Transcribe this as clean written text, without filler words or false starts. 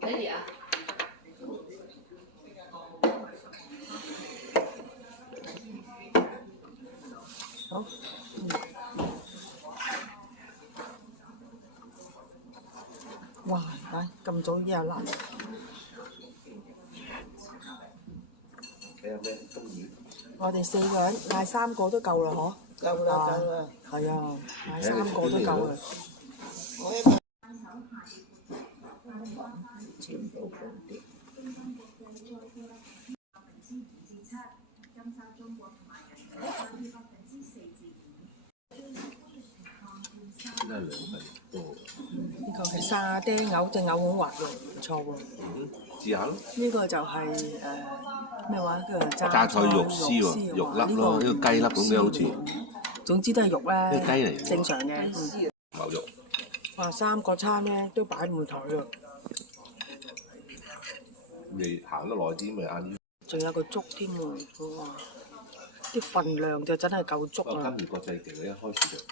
可以啊。好，哇！睇咁早已經有辣。你有咩中意？我哋4個人嗌3個都夠啦，嗬？夠啦，夠啦。係啊，嗌3個都夠啦。我一個全部放啲。真係2份多。呢個係沙爹牛，隻牛好滑喎，唔錯喎。試下咯。呢個就係咩話？叫做榨菜肉絲喎，肉粒咯，呢個雞粒咁嘅好似。總之都係肉啦。呢個雞嚟㗎。正常嘅。牛肉。哇！3個餐咧都擺滿台喎。你行得耐啲咪晏啲。仲有個粥添喎，哇！啲份量就真係夠足啊！今年國際期你一開始就。